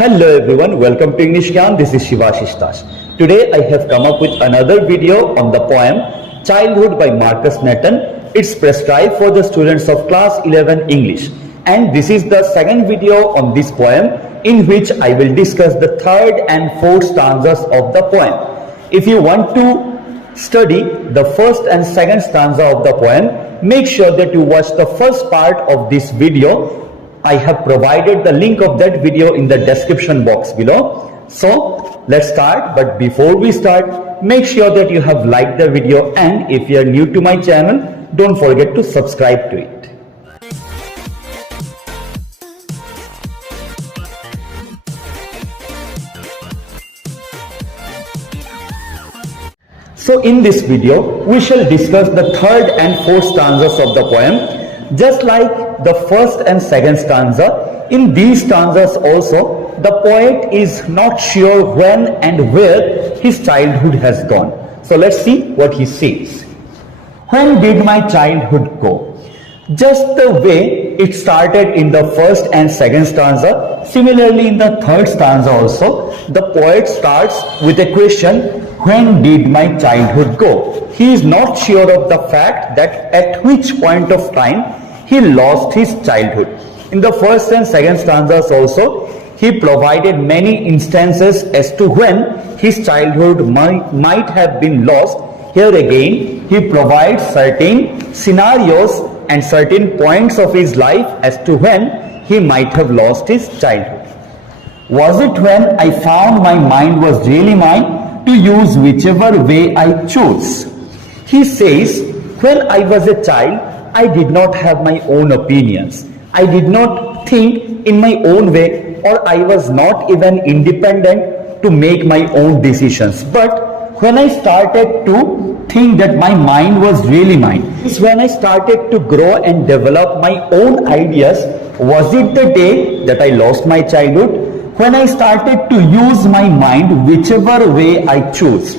Hello everyone, welcome to English Gyan. This is Shivashish Dash. Today I have come up with another video on the poem Childhood by Markus Natten. It's prescribed for the students of class 11 English. And this is the second video on this poem in which I will discuss the third and fourth stanzas of the poem. If you want to study the first and second stanza of the poem, make sure that you watch the first part of this video. I have provided the link of that video in the description box below. So let's start, but before we start, make sure that you have liked the video, and if you are new to my channel, don't forget to subscribe to it. So in this video, we shall discuss the third and fourth stanzas of the poem. Just like the first and second stanza, in these stanzas also, the poet is not sure when and where his childhood has gone. So let's see what he says. When did my childhood go? Just the way it started in the first and second stanza, similarly in the third stanza also, the poet starts with a question, when did my childhood go? He is not sure of the fact that at which point of time he lost his childhood. In the first and second stanzas also, he provided many instances as to when his childhood might have been lost. Here again, he provides certain scenarios and certain points of his life as to when he might have lost his childhood. Was it when I found my mind was really mine to use whichever way I chose? He says, when I was a child, I did not have my own opinions. I did not think in my own way, or I was not even independent to make my own decisions. But when I started to think that my mind was really mine, is when I started to grow and develop my own ideas. Was it the day that I lost my childhood? When I started to use my mind whichever way I choose.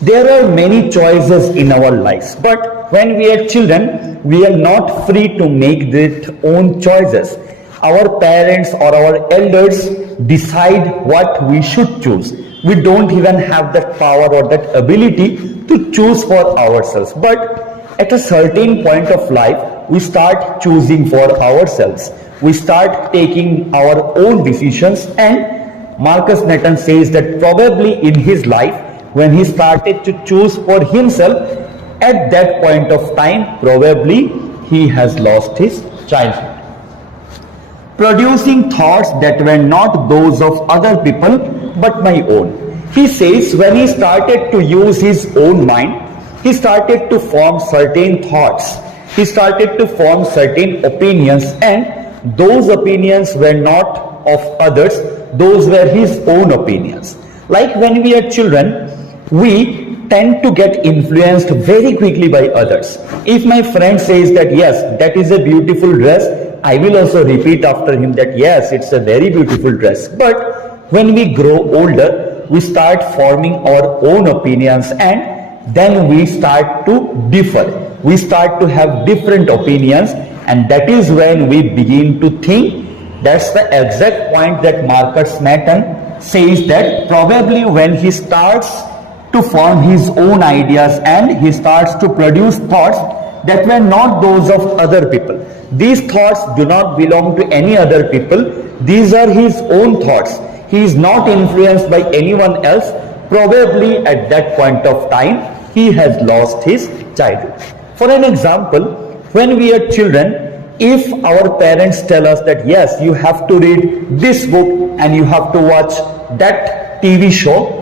There are many choices in our lives, but when we are children, we are not free to make their own choices. Our parents or our elders decide what we should choose. We don't even have that power or that ability to choose for ourselves. But at a certain point of life, we start choosing for ourselves. We start taking our own decisions, and Markus Natten says that probably in his life, when he started to choose for himself, at that point of time, probably he has lost his childhood. Producing thoughts that were not those of other people, but my own. He says when he started to use his own mind, he started to form certain thoughts. He started to form certain opinions, and those opinions were not of others, those were his own opinions. Like when we are children, we tend to get influenced very quickly by others. If my friend says that yes, that is a beautiful dress, I will also repeat after him that yes, it's a very beautiful dress. But when we grow older, we start forming our own opinions, and then we start to differ. We start to have different opinions, and that is when we begin to think. That's the exact point that Markus Natten says, that probably when he starts to form his own ideas and he starts to produce thoughts that were not those of other people. These thoughts do not belong to any other people. These are his own thoughts. He is not influenced by anyone else. Probably at that point of time, he has lost his childhood. For an example, when we are children, if our parents tell us that yes, you have to read this book and you have to watch that TV show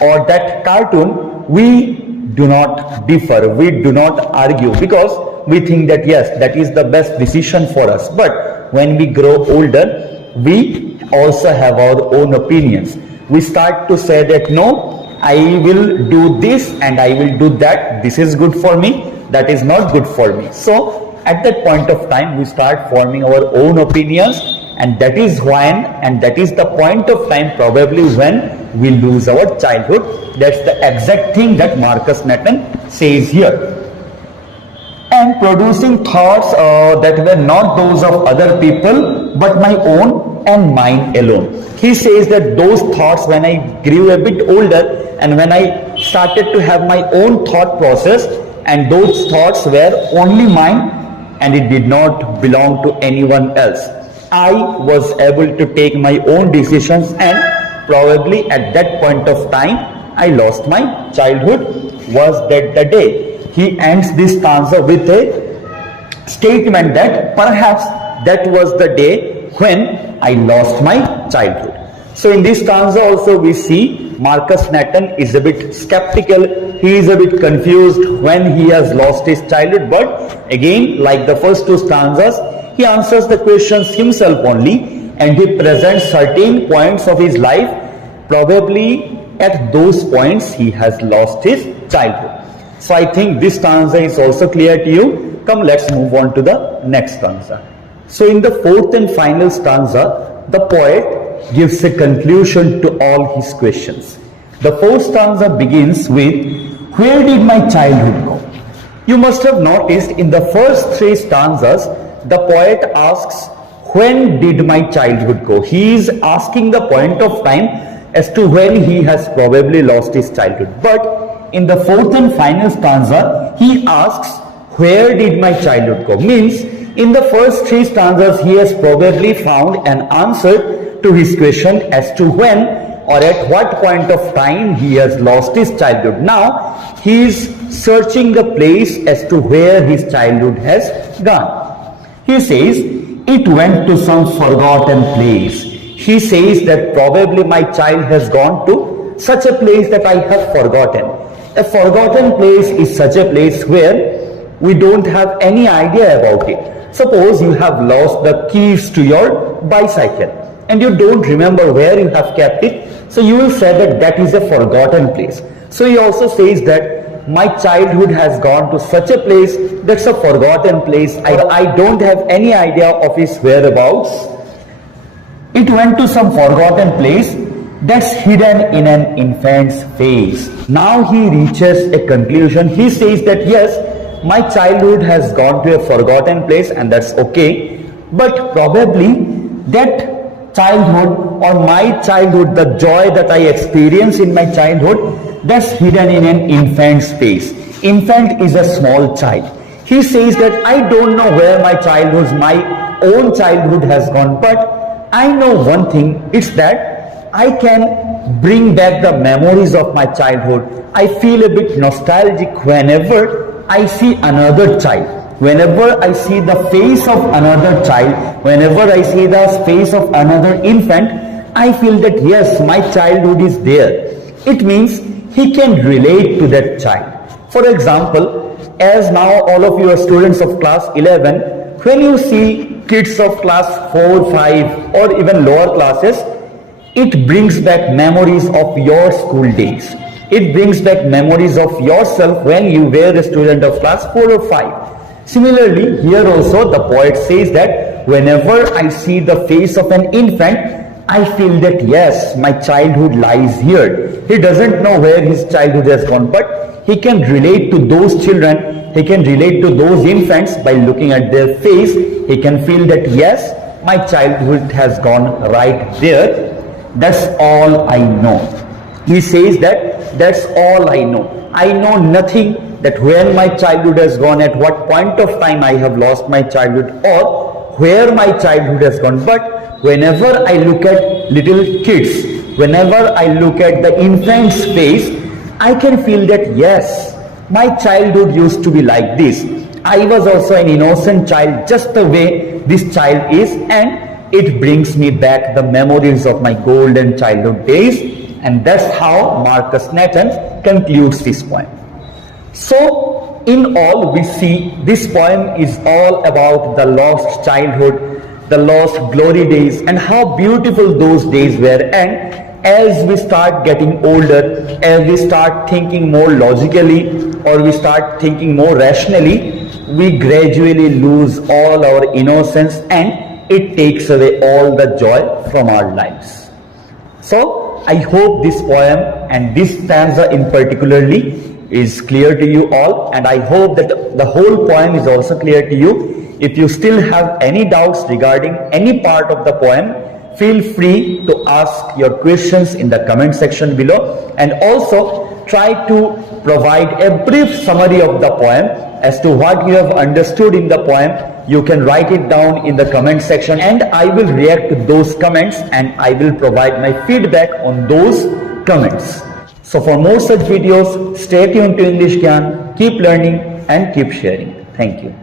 or that cartoon, we do not differ, we do not argue, because we think that yes, that is the best decision for us. But when we grow older, we also have our own opinions. We start to say that no, I will do this and I will do that. This is good for me, that is not good for me. So at that point of time, we start forming our own opinions, and that is when, and that is the point of time probably when we lose our childhood. That's the exact thing that Markus Natten says here. And producing thoughts that were not those of other people but my own, and mine alone. He says that those thoughts, when I grew a bit older and when I started to have my own thought process, and those thoughts were only mine and it did not belong to anyone else. I was able to take my own decisions, and probably at that point of time I lost my childhood. Was that the day? He ends this stanza with a statement that perhaps that was the day when I lost my childhood. So in this stanza also we see Markus Natten is a bit skeptical, he is a bit confused when he has lost his childhood, but again, like the first two stanzas, he answers the questions himself only, and he presents certain points of his life. Probably at those points he has lost his childhood. So I think this stanza is also clear to you. Come, let's move on to the next stanza. So in the fourth and final stanza, the poet gives a conclusion to all his questions. The fourth stanza begins with, "Where did my childhood go?" You must have noticed in the first three stanzas, the poet asks, when did my childhood go? He is asking the point of time as to when he has probably lost his childhood. But in the fourth and final stanza, he asks, where did my childhood go? Means, in the first three stanzas, he has probably found an answer to his question as to when or at what point of time he has lost his childhood. Now, he is searching the place as to where his childhood has gone. He says, it went to some forgotten place. He says that probably my child has gone to such a place that I have forgotten. A forgotten place is such a place where we don't have any idea about it. Suppose you have lost the keys to your bicycle and you don't remember where you have kept it. So you will say that that is a forgotten place. So he also says that my childhood has gone to such a place that's a forgotten place. I don't have any idea of his whereabouts. It went to some forgotten place that's hidden in an infant's face. Now he reaches a conclusion. He says that yes, my childhood has gone to a forgotten place and that's okay. But probably that childhood or my childhood, the joy that I experience in my childhood, that's hidden in an infant's face. Infant is a small child. He says that I don't know where my own childhood has gone, but I know one thing, it's that I can bring back the memories of my childhood. I feel a bit nostalgic whenever I see another child. Whenever I see the face of another child, whenever I see the face of another infant, I feel that yes, my childhood is there. It means he can relate to that child. For example, as now all of you are students of class 11, when you see kids of class 4, 5 or even lower classes, it brings back memories of your school days. It brings back memories of yourself when you were a student of class 4 or 5. Similarly, here also the poet says that whenever I see the face of an infant, I feel that yes, my childhood lies here. He doesn't know where his childhood has gone, but he can relate to those children, he can relate to those infants by looking at their face. He can feel that yes, my childhood has gone right there. That's all I know. He says that that's all I know. I know nothing that when my childhood has gone, at what point of time I have lost my childhood or where my childhood has gone. But whenever I look at little kids, whenever I look at the infant's face, I can feel that yes, my childhood used to be like this. I was also an innocent child just the way this child is, and it brings me back the memories of my golden childhood days. And that's how Markus Natten concludes this poem. So, in all, we see this poem is all about the lost childhood, the lost glory days, and how beautiful those days were. And as we start getting older, as we start thinking more logically, or we start thinking more rationally, we gradually lose all our innocence and it takes away all the joy from our lives. So, I hope this poem and this stanza in particularly is clear to you all, and I hope that the whole poem is also clear to you. If you still have any doubts regarding any part of the poem, feel free to ask your questions in the comment section below, and also try to provide a brief summary of the poem as to what you have understood in the poem. You can write it down in the comment section, and I will react to those comments and I will provide my feedback on those comments. So for more such videos, stay tuned to English Gyan, keep learning and keep sharing. Thank you.